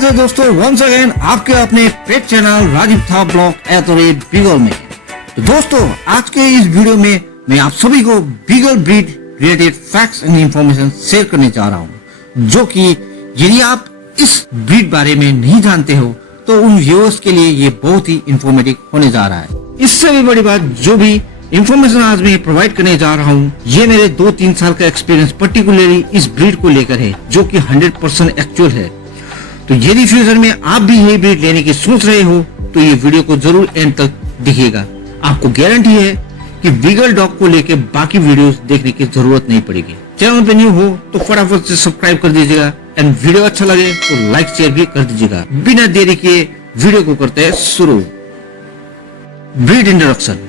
स्वागत है दोस्तों वंस अगेन आपके अपने पेट चैनल राजीव था ब्लॉग एट बीगल में। तो दोस्तों आज के इस वीडियो में मैं आप सभी को beagle breed related facts and information share करने जा रहा हूं, जो कि यदि आप इस ब्रीड बारे में नहीं जानते हो तो उन व्यूअर्स के लिए ये बहुत ही इंफॉर्मेटिव होने जा रहा है। इससे भी बड़ी बात, जो भी इंफॉर्मेशन आज मैं प्रोवाइड करने जा रहा हूँ ये मेरे 2-3 साल का एक्सपीरियंस पर्टिकुलरली इस ब्रीड को लेकर है, जो कि 100% एक्चुअल है। तो यदि फ्यूचर में आप भी ये ब्रीड लेने की सोच रहे हो तो ये वीडियो को जरूर एंड तक देखिएगा। आपको गारंटी है कि बीगल डॉग को लेकर बाकी वीडियोस देखने की जरूरत नहीं पड़ेगी। चैनल पे न्यू हो तो फटाफट से सब्सक्राइब कर दीजिएगा एंड वीडियो अच्छा लगे तो लाइक शेयर भी कर दीजिएगा। बिना देरी के वीडियो को करते हैं शुरू। Breed introduction.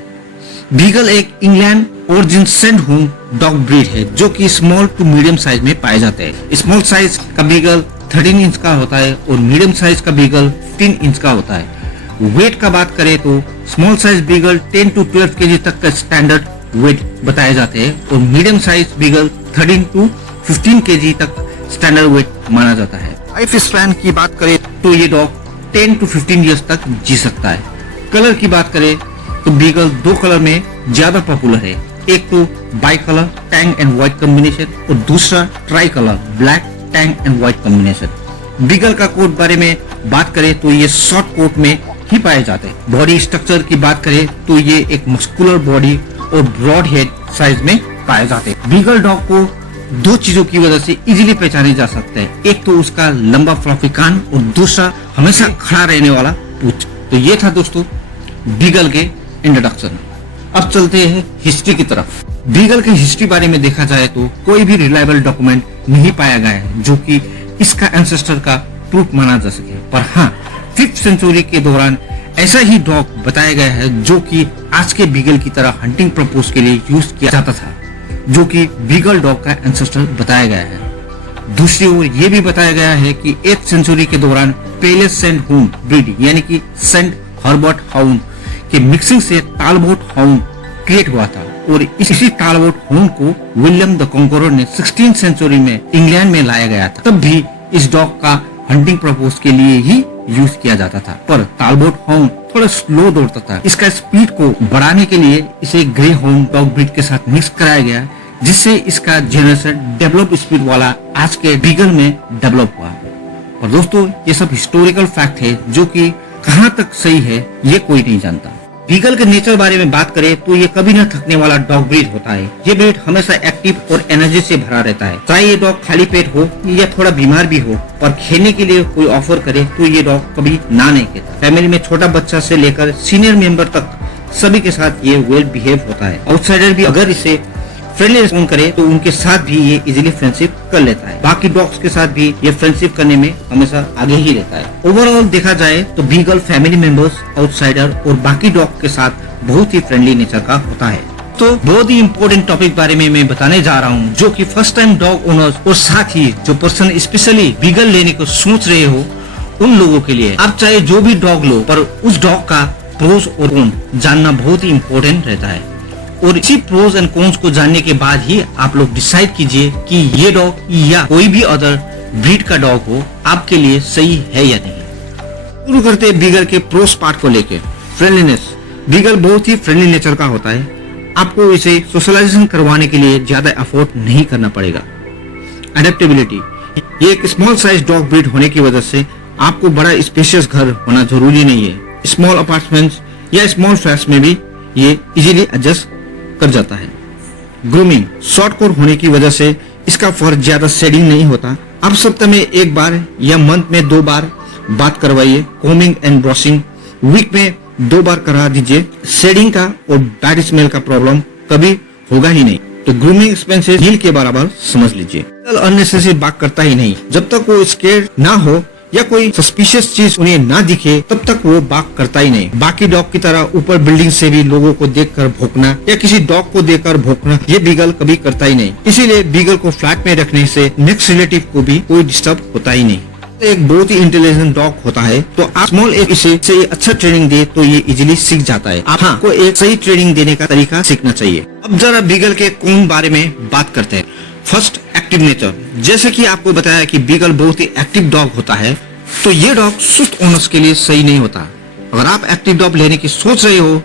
बीगल एक England origin scent hound dog breed है, जो कि स्मॉल टू मीडियम साइज में पाए जाते हैं। स्मॉल साइज का बीगल 13 इंच का होता है और मीडियम साइज का बीगल 15 इंच का होता है। वेट का बात करें तो small size beagle 10 to 12 KG तक का स्टैंडर्ड वेट बताए जाते हैं और medium size beagle 13 to 15 KG तक स्टैंडर्ड वेट माना जाता है। लाइफ स्पैन की बात करें तो ये डॉग 10 to 15 ईयर्स तक जी सकता है। कलर की बात करें तो बीगल 2 कलर में ज्यादा पॉपुलर है, एक तो by colour Tang and white combination और दूसरा try colour black Tang and white combination. Beagle का कोट बारे में बात करें तो ये शॉर्ट कोट में ही पाए जाते हैं। बॉडी स्ट्रक्चर की बात करें तो ये एक मस्कुलर बॉडी और ब्रॉड हेड साइज में पाए जाते हैं। बीगल डॉग को 2 चीजों की वजह से इजीली पहचाने जा सकते हैं, एक तो उसका लंबा फ्लफी कान और दूसरा हमेशा खड़ा रहने वाला पूंछ। तो ये था दोस्तों बीगल के इंट्रोडक्शन। अब चलते हैं हिस्ट्री की तरफ। बीगल की हिस्ट्री बारे में देखा जाए तो कोई भी रिलायबल डॉक्यूमेंट नहीं पाया गया है जो कि इसका एंसेस्टर का प्रूफ माना जा सके, पर हाँ 5th सेंचुरी के दौरान ऐसा ही डॉग बताया गया है जो कि आज के बीगल की तरह हंटिंग पर्पस के लिए यूज किया जाता था, जो कि बीगल डॉग का एंसेस्टर बताया गया है। दूसरी ओर ये भी बताया गया है कि 8th सेंचुरी के दौरान पहले सेंट हाउंड ब्रीड यानी कि सेंट हर्बर्ट हाउंड के मिक्सिंग से टालबोट हाउंड क्रिएट हुआ था और इसी टालबोट हाउंड को विलियम द कॉन्करर ने 16th सेंचुरी में इंग्लैंड में लाया गया था। तब भी इस डॉग का हंटिंग पर्पस के लिए ही यूज किया जाता था, पर टालबोट हाउंड थोड़ा स्लो दौड़ता था। इसका स्पीड को बढ़ाने के लिए इसे ग्रे हाउंड डॉग ब्रीड के साथ मिक्स कराया गया, जिससे इसका जनरेशन डेवलप स्पीड वाला आज के बीगल में डेवलप हुआ। और दोस्तों ये सब हिस्टोरिकल फैक्ट है, जो कि कहां तक सही है ये कोई नहीं जानता। बीगल के नेचर बारे में बात करें तो ये कभी न थकने वाला डॉग ब्रीड होता है। ये ब्रीड हमेशा एक्टिव और एनर्जी से भरा रहता है, चाहे ये डॉग खाली पेट हो या थोड़ा बीमार भी हो। और खेलने के लिए कोई ऑफर करे तो ये डॉग कभी ना नहीं कहता। फैमिली में छोटा बच्चा से लेकर सीनियर मेंबर तक सभी के साथ ये वेल बिहेव होता है। आउटसाइडर भी अगर इसे फ्रेंडली रिस्पॉन्ड करे तो उनके साथ भी ये इजीली फ्रेंडशिप कर लेता है। बाकी डॉग्स के साथ भी ये फ्रेंडशिप करने में हमेशा आगे ही रहता है। ओवरऑल देखा जाए तो बीगल फैमिली मेंबर्स, आउटसाइडर और बाकी डॉग के साथ बहुत ही फ्रेंडली नेचर का होता है। तो बहुत ही इम्पोर्टेंट टॉपिक बारे में मैं बताने जा रहा हूँ, जो कि फर्स्ट टाइम डॉग ओनर्स और साथ ही जो पर्सन स्पेशली बीगल लेने को सोच रहे हो उन लोगों के लिए। आप चाहे जो भी डॉग लो, पर उस डॉग का प्रोज और कॉन जानना बहुत ही इम्पोर्टेंट रहता है। और इसी प्रोज एंड कॉन्स को जानने के बाद ही आप लोग डिसाइड कीजिए कि ये डॉग या कोई भी अदर ब्रीड का डॉग हो आपके लिए सही है या नहीं। शुरू करते हैं बीगल के प्रोस पार्ट को लेके। फ्रेंडलीनेस। बीगल बहुत ही फ्रेंडली नेचर का होता है। आपको इसे सोशलाइजेशन करवाने के लिए ज्यादा एफर्ट नहीं करना पड़ेगा। अडेप्टेबिलिटी। ये एक स्मॉल साइज डॉग ब्रीड होने की वजह से आपको बड़ा स्पेशियस घर होना जरूरी नहीं है। स्मॉल अपार्टमेंट्स या स्मॉल फ्लैट्स में भी ये इजीली एडजस्ट कर जाता है। ग्रूमिंग। शॉर्ट कोट होने की वजह से इसका फर ज्यादा शेडिंग नहीं होता। आप सप्ताह में 1 बार या मंथ में 2 बार बात करवाइए। कोमिंग एंड ब्रशिंग वीक में 2 बार करा दीजिए। शेडिंग का और बैड स्मेल का प्रॉब्लम कभी होगा ही नहीं। तो ग्रूमिंग एक्सपेंसेस हील के बराबर समझ लीजिए। अननेसेसरी बात करता ही नहीं। जब तक वो स्केर्ड ना हो या कोई सस्पिशियस चीज उन्हें ना दिखे तब तक वो बाक करता ही नहीं। बाकी डॉग की तरह ऊपर बिल्डिंग से भी लोगों को देखकर भौंकना या किसी डॉग को देखकर भौंकना ये बीगल कभी करता ही नहीं। इसीलिए बीगल को फ्लैट में रखने से नेक्स्ट रिलेटिव को भी कोई डिस्टर्ब होता ही नहीं। एक बहुत ही इंटेलिजेंट डॉग होता है, तो आप स्मॉल एज से अच्छा ट्रेनिंग दे तो ये इजीली सीख जाता है। आपको एक सही ट्रेनिंग देने का तरीका सीखना चाहिए। अब जरा बीगल के कौन बारे में बात करते हैं। First, active nature. जैसे कि आपको बताया कि बीगल बहुत ही एक्टिव डॉग होता है। तो ये डॉग सुस्त ओनर्स के लिए सही नहीं होता। अगर आप एक्टिव डॉग लेने की सोच रहे हो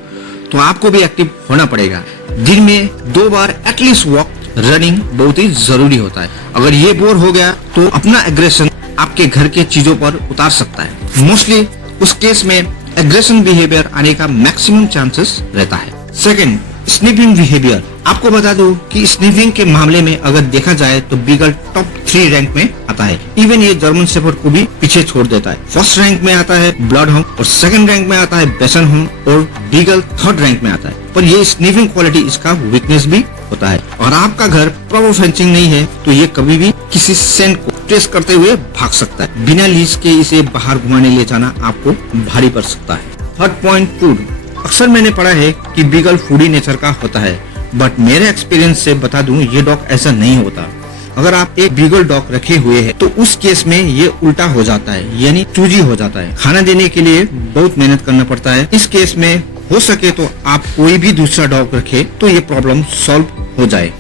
तो आपको भी एक्टिव होना पड़ेगा। दिन में 2 बार एटलीस्ट वॉक, रनिंग बहुत ही जरूरी होता है। अगर ये बोर हो गया तो अपना एग्रेशन आपके घर के चीजों पर उतार सकता है। मोस्टली उस केस में एग्रेशन बिहेवियर आने का मैक्सिमम चांसेस रहता है। Second, sniffing behaviour. आपको बता दूं कि स्निफिंग के मामले में अगर देखा जाए तो बीगल टॉप 3 रैंक में आता है। इवन ये जर्मन शेफर्ड को भी पीछे छोड़ देता है। फर्स्ट रैंक में आता है ब्लड हाउंड और सेकंड रैंक में आता है बेसन हाउंड और बीगल थर्ड रैंक में आता है। पर ये स्निफिंग क्वालिटी इसका वीकनेस भी होता है। और आपका घर प्रॉपर फेंसिंग नहीं है तो ये कभी भी किसी सेंट को ट्रेस करते हुए भाग सकता है। बिना लीज के इसे बाहर घुमाने ले जाना आपको भारी पड़ सकता है। Third point, food. अक्सर मैंने पढ़ा है कि बीगल फूडी नेचर का होता है, बट मेरे एक्सपीरियंस से बता दूं ये डॉग ऐसा नहीं होता। अगर आप एक बीगल डॉग रखे हुए हैं तो उस केस में ये उल्टा हो जाता है, यानी चूजी हो जाता है। खाना देने के लिए बहुत मेहनत करना पड़ता है। इस केस में हो सके तो आप कोई भी दूसरा डॉग रखे तो ये प्रॉब्लम सॉल्व हो जाए।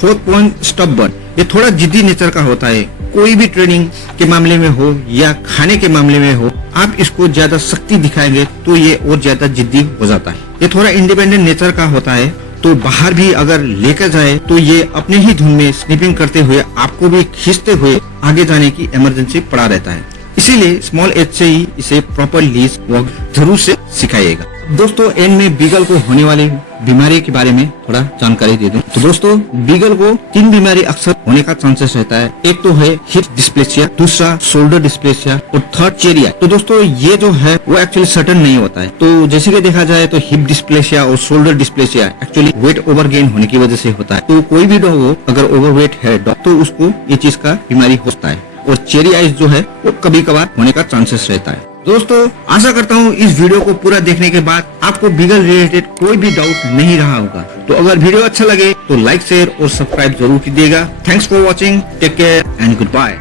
Fourth point, stubborn. ये थोड़ा जिद्दी नेचर का होता है। कोई भी ट्रेनिंग के मामले में हो या खाने के मामले में हो, आप इसको ज्यादा सख्ती दिखाएंगे तो ये और ज्यादा जिद्दी हो जाता है। ये थोड़ा इंडिपेंडेंट नेचर का होता है, तो बाहर भी अगर लेकर जाए तो ये अपने ही धुन में स्निपिंग करते हुए आपको भी खींचते हुए आगे जाने की इमरजेंसी पड़ा रहता है। इसीलिए स्मॉल एज से ही इसे प्रॉपर लीज वॉक जरूर से सिखाइएगा। दोस्तों, एंड में बीगल को होने वाली बीमारी के बारे में थोड़ा जानकारी दे दूं। तो दोस्तों, बीगल को 3 बीमारी अक्सर होने का चांसेस रहता है। एक तो है हिप डिस्प्लेसिया, दूसरा शोल्डर डिस्प्लेसिया और थर्ड चेरिया। तो दोस्तों, ये जो है वो एक्चुअली सर्टेन नहीं होता है। तो जैसे कि देखा जाए तो हिप डिस्प्लेसिया और shoulder dysplasia actually weight over gain होने की वजह से होता है। तो कोई भी डॉग हो अगर ओवरवेट है डॉग तो उसको ये चीज का बीमारी होता है। और चेरी आइज जो है वो कभी कभार होने का चांसेस रहता है। दोस्तों, आशा करता हूँ इस वीडियो को पूरा देखने के बाद आपको बीगल रिलेटेड कोई भी डाउट नहीं रहा होगा। तो अगर वीडियो अच्छा लगे तो लाइक, शेयर और सब्सक्राइब जरूर कीजिएगा। Thanks for watching, take care and good bye.